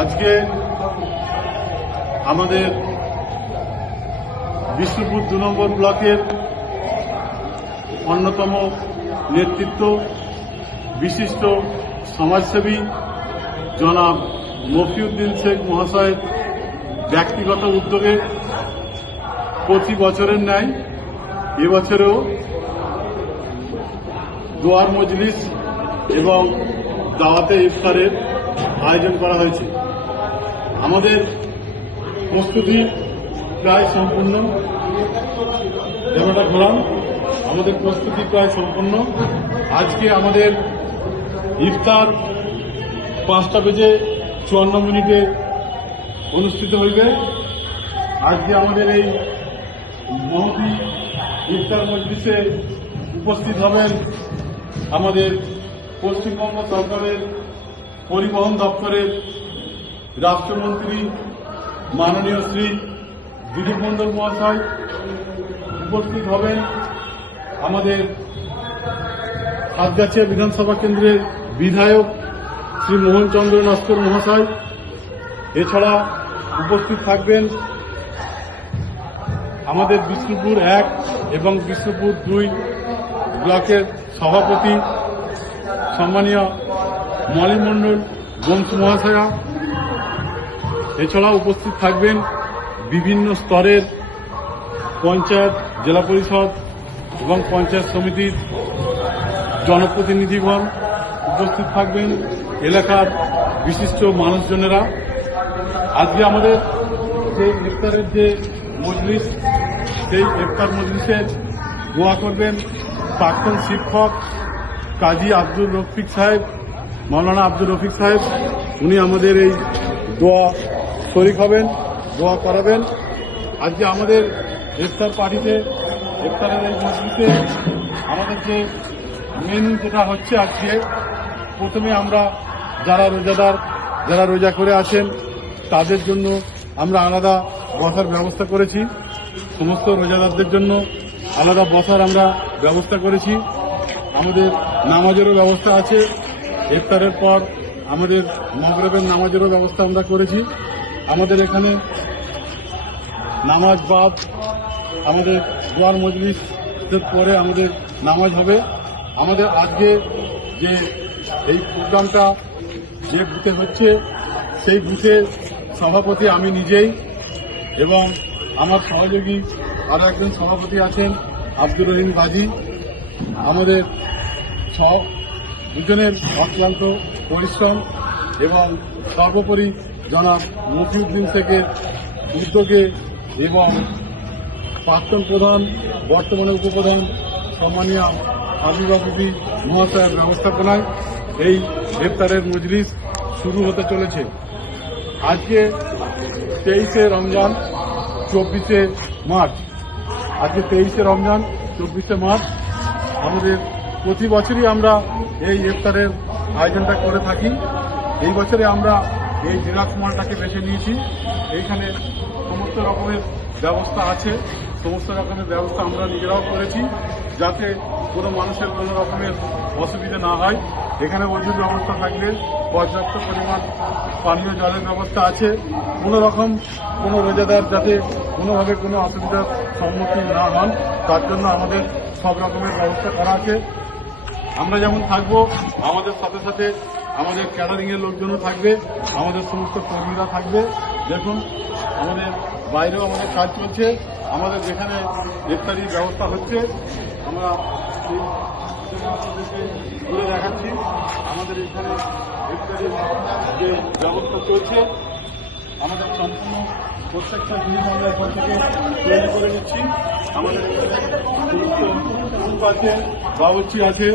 আজকে আমাদের বিষ্ণুপুর 2 নম্বর ব্লকের অন্যতম নেতৃত্ব বিশিষ্ট সমাজসেবী জনাব মফিউদ্দিন শেখ মহাশয়ের ব্যক্তিগত উদ্যোগে প্রতি বছরের ন্যায় এবছরেও দোয়ার মজলিস এবং দাওয়াতে ইফতারের আয়োজন করা হয়েছে। আমাদের প্রস্তুতি প্রায় সম্পূর্ণ। ক্যামেরাটা ঘোরান। আমাদের প্রস্তুতি প্রায় সম্পূর্ণ। আজকে আমাদের ইফতার 5:54 অনুষ্ঠিত হইবে। আজকে আমাদের এই মহতী ইফতার মজলিসে উপস্থিত হবেন আমাদের পশ্চিমবঙ্গ সরকারের পরিবহন দপ্তরের রাষ্ট্রমন্ত্রী মাননীয় শ্রী দিলীপ মণ্ডল মহাশয়। উপস্থিত হবেন আমাদের হাতগাছিয়া বিধানসভা কেন্দ্রের বিধায়ক শ্রী মোহনচন্দ্র নস্কর মহাশয়। এছাড়া উপস্থিত থাকবেন আমাদের বিষ্ণুপুর 1 এবং বিষ্ণুপুর 2 ব্লকের সভাপতি সম্মানীয় মলিন মণ্ডল বংশু মহাশয়া। এছাড়া উপস্থিত থাকবেন বিভিন্ন স্তরের পঞ্চায়েত, জেলা পরিষদ এবং পঞ্চায়েত সমিতির জনপ্রতিনিধিগণ। উপস্থিত থাকবেন এলাকার বিশিষ্ট মানুষজনেরা। আজকে আমাদের সেই ইফতারের যে মজলিস, সেই ইফতার মজলিসের দোয়া করবেন প্রাক্তন শিক্ষক কাজী আব্দুর রফিক সাহেব, মৌলানা আব্দুর রফিক সাহেব। উনি আমাদের এই দোয়া শরীক হবেন, দোয়া করাবেন। আজকে আমাদের ইফতার পার্টিতে, ইফতারের এই মজলিসে আমাদের যে মেনু যেটা হচ্ছে, আজকে প্রথমে আমরা যারা রোজাদার, যারা রোজা করে আছেন তাদের জন্য আমরা আলাদা বসার ব্যবস্থা করেছি। সমস্ত রোজাদারদের জন্য আলাদা বসার আমরা ব্যবস্থা করেছি। আমাদের নামাজেরও ব্যবস্থা আছে। ইফতারের পর আমাদের মাগরিবের নামাজেরও ব্যবস্থা আমরা করেছি। আমাদের এখানে নামাজ বাদ আমাদের দোয়ার মজলিসের পরে আমাদের নামাজ হবে। আমাদের আজকে যে এই প্রোগ্রামটা যে বুথে হচ্ছে, সেই বুথের সভাপতি আমি নিজেই এবং আমার সহযোগী আরও একজন সভাপতি আছেন আব্দুর রহিম গাজী। আমাদের দুজনের অক্লান্ত পরিশ্রম এবং সর্বোপরি জনাব মফিউদ্দিন শেখের উদ্যোগে এবং প্রাক্তন প্রধান, বর্তমানে উপপ্রধান সম্মানীয় হাবিবা বিবি মহাশয়ের ব্যবস্থাপনায় এই ইফতারের মজলিস শুরু হতে চলেছে। আজকে 23শে রমজান 24শে মার্চ। আজকে 23শে রমজান 24শে মার্চ। আমাদের প্রতি বছরই আমরা এই ইফতারের আয়োজনটা করে থাকি। এই বছরে আমরা এই ডিলাক্স মলটাকে বেছে নিয়েছি। এইখানে সমস্ত রকমের ব্যবস্থা আছে। সমস্ত রকমের ব্যবস্থা আমরা নিজেরাও করেছি যাতে কোনো মানুষের কোনো রকমের অসুবিধা না হয়। এখানে ওষুধ ব্যবস্থা থাকবে, পর্যাপ্ত পরিমাণ পানীয় জলের ব্যবস্থা আছে। কোনো রকম কোনো রোজাদার যাতে কোনোভাবে কোনো অসুবিধার সম্মুখীন না হন তার জন্য আমাদের সব রকমের ব্যবস্থা করা আছে। আমরা যেমন থাকবো, আমাদের সাথে সাথে আমাদের ক্যাটারিংয়ের লোকজনও থাকবে, আমাদের সমস্ত কর্মীরা থাকবে। দেখুন আমাদের বাইরেও আমাদের কাজ চলছে। আমাদের যেখানে ইফতারির ব্যবস্থা হচ্ছে আমরা ঘুরে দেখাচ্ছি। আমাদের এখানে ইফতারির যে ব্যবস্থা চলছে, আমাদের সম্পূর্ণ প্রত্যেকটা জিনিস আমরা এখান থেকে তৈরি করে নিচ্ছি। আমাদের এখানে সমস্ত আছে, বাবুর্চি আছে।